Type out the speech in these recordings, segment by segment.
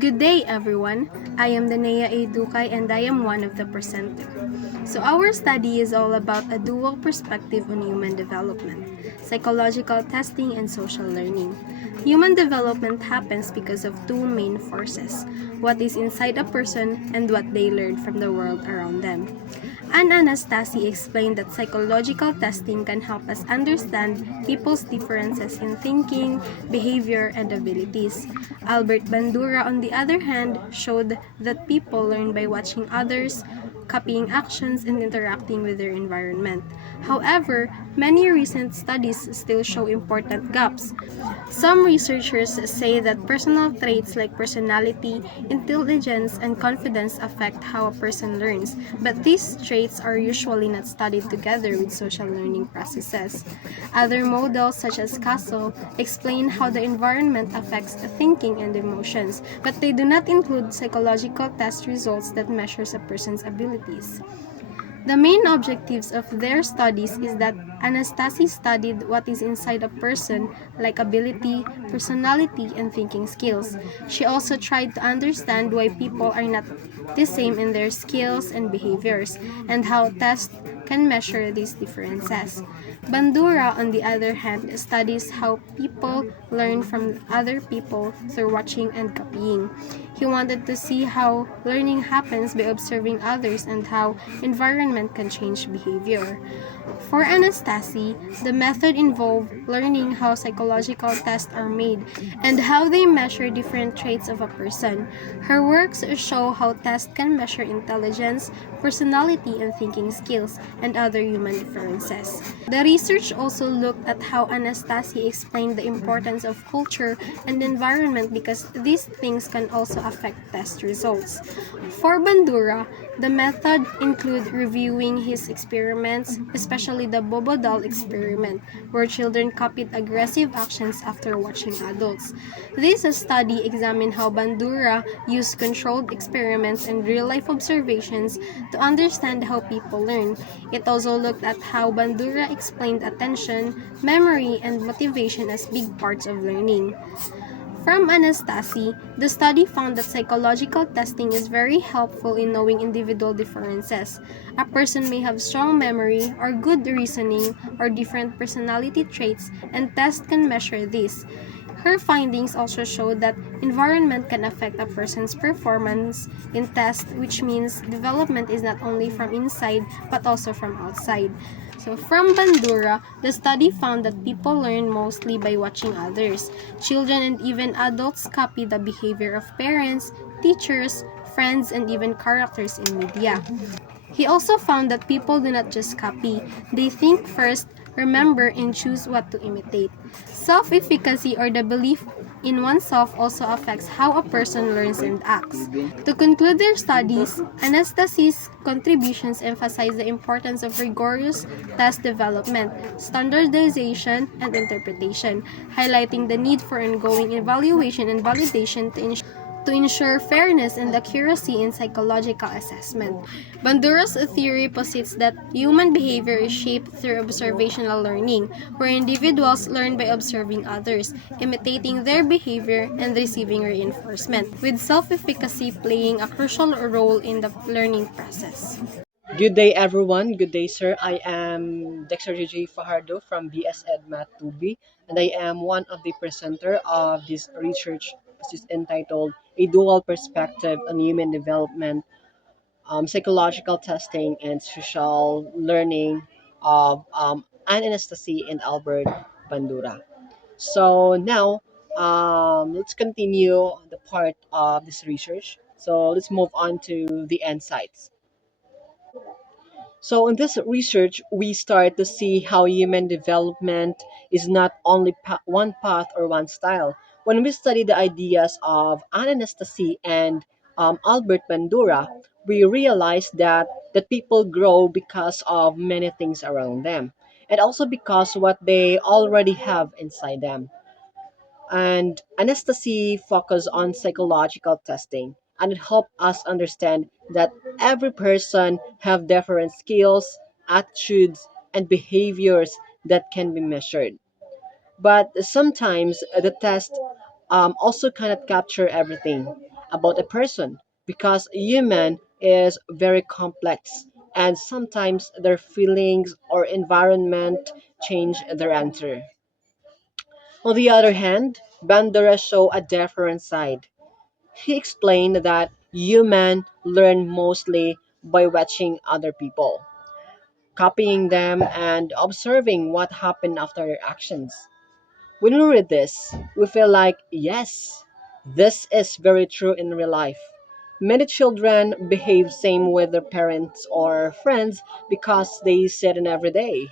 Good day, everyone. I am Danea A. Dukay and I am one of the presenter. So, our study is all about a dual perspective on human development, psychological testing, and social learning. Human development happens because of two main forces: what is inside a person and what they learn from the world around them. Anne Anastasi explained that psychological testing can help us understand people's differences in thinking, behavior, and abilities. Albert Bandura, on the other hand, showed that people learn by watching others, copying actions, and interacting with their environment. However, many recent studies still show important gaps. Some researchers say that personal traits like personality, intelligence, and confidence affect how a person learns, but these traits are usually not studied together with social learning processes. Other models, such as Castle, explain how the environment affects thinking and emotions, but they do not include psychological test results that measures a person's abilities. The main objectives of their studies is that Anastasi studied what is inside a person, like ability, personality, and thinking skills. She also tried to understand why people are not the same in their skills and behaviors, and how tests can measure these differences. Bandura, on the other hand, studies how people learn from other people through watching and copying. He wanted to see how learning happens by observing others and how environment can change behavior. For Anastasi, the method involved learning how psychological tests are made and how they measure different traits of a person. Her works show how tests can measure intelligence, personality, and thinking skills, and other human differences. The research also looked at how Anastasi explained the importance of culture and environment because these things can also affect test results. For Bandura, the method include reviewing his experiments, especially the Bobo doll experiment, where children copied aggressive actions after watching adults. This study examined how Bandura used controlled experiments and real-life observations to understand how people learn. It also looked at how Bandura explained attention, memory, and motivation as big parts of learning. From Anastasi, the study found that psychological testing is very helpful in knowing individual differences. A person may have strong memory or good reasoning or different personality traits, and tests can measure this. Her findings also show that environment can affect a person's performance in tests, which means development is not only from inside but also from outside. So from Bandura, the study found that people learn mostly by watching others. Children and even adults copy the behavior of parents, teachers, friends, and even characters in media. He also found that people do not just copy, they think first, remember, and choose what to imitate. Self efficacy, or the belief in oneself, also affects how a person learns and acts. To conclude their studies, Anastasi's contributions emphasize the importance of rigorous test development, standardization, and interpretation, highlighting the need for ongoing evaluation and validation to ensure fairness and accuracy in psychological assessment. Bandura's theory posits that human behavior is shaped through observational learning, where individuals learn by observing others, imitating their behavior, and receiving reinforcement, with self-efficacy playing a crucial role in the learning process. Good day, everyone. Good day, sir. I am Dexter J. Fajardo from BS Ed Math 2B, and I am one of the presenter of this research, which is entitled A Dual Perspective on Human Development, Psychological Testing, and Social Learning of Anne Anastasi and Albert Bandura. So now, let's continue the part of this research. So let's move on to the insights. So, in this research, we start to see how human development is not only one path or one style. When we study the ideas of Anastasi and Albert Bandura, we realize that people grow because of many things around them, and also because what they already have inside them. And Anastasi focus on psychological testing, and it helped us understand that every person have different skills, attitudes, and behaviors that can be measured. But sometimes the test also cannot capture everything about a person because human is very complex and sometimes their feelings or environment change their answer. On the other hand, Bandura show a different side. He explained that humans learn mostly by watching other people, copying them and observing what happened after their actions. When we read this, we feel like, yes, this is very true in real life. Many children behave same with their parents or friends because they see it in every day.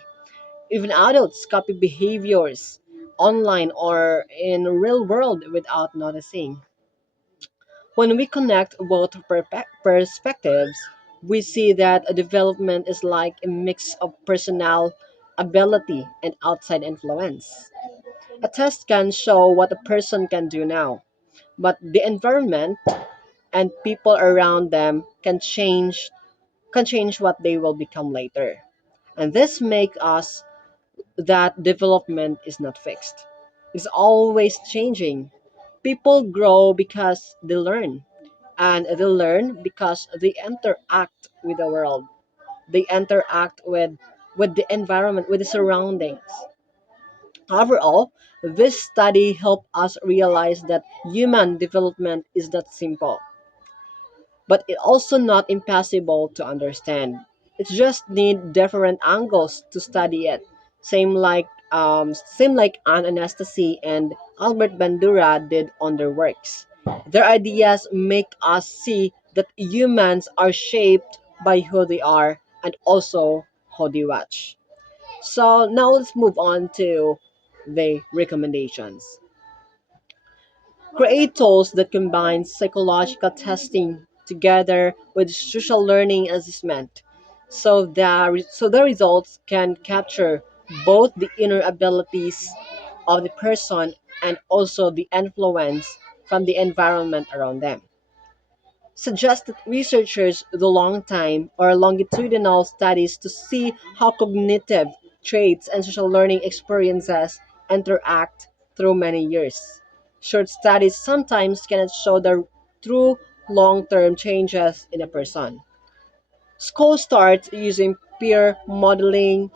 Even adults copy behaviors online or in real world without noticing. When we connect both perspectives, we see that a development is like a mix of personal ability and outside influence. A test can show what a person can do now, but the environment and people around them can change what they will become later. And this makes us that development is not fixed. It's always changing. People grow because they learn, and they learn because they interact with the world. They interact with the environment, with the surroundings. Overall, this study helped us realize that human development is not simple, but it also not impossible to understand. It just need different angles to study it. Same like Anne Anastasi and Albert Bandura did on their works. Their ideas make us see that humans are shaped by who they are and also how they watch. So now let's move on to the recommendations. Create tools that combine psychological testing together with social learning assessment so the results can capture both the inner abilities of the person and also the influence from the environment around them. Suggested researchers do long time or longitudinal studies to see how cognitive traits and social learning experiences interact through many years. Short studies sometimes cannot show the true long-term changes in a person. School starts using peer modeling,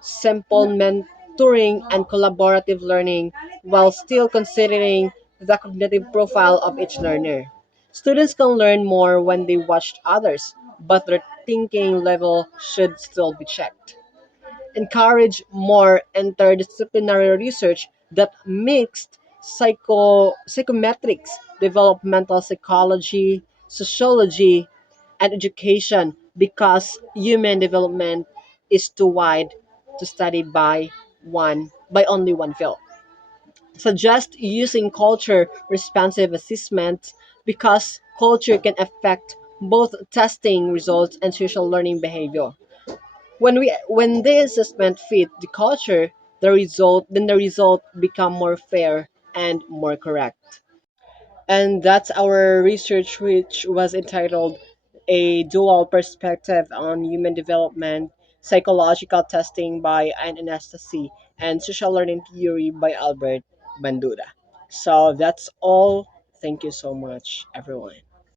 simple mentoring, and collaborative learning while still considering the cognitive profile of each learner. Students can learn more when they watch others, but their thinking level should still be checked. Encourage more interdisciplinary research that mixed psychometrics, developmental psychology, sociology, and education because human development is too wide to study by only one field. Suggest using culture responsive assessment because culture can affect both testing results and social learning behavior. When the assessment fit the culture, the result become more fair and more correct. And that's our research, which was entitled A Dual Perspective on Human Development, Psychological Testing by Anne Anastasi, and Social Learning Theory by Albert Bandura. So that's all. Thank you so much, everyone.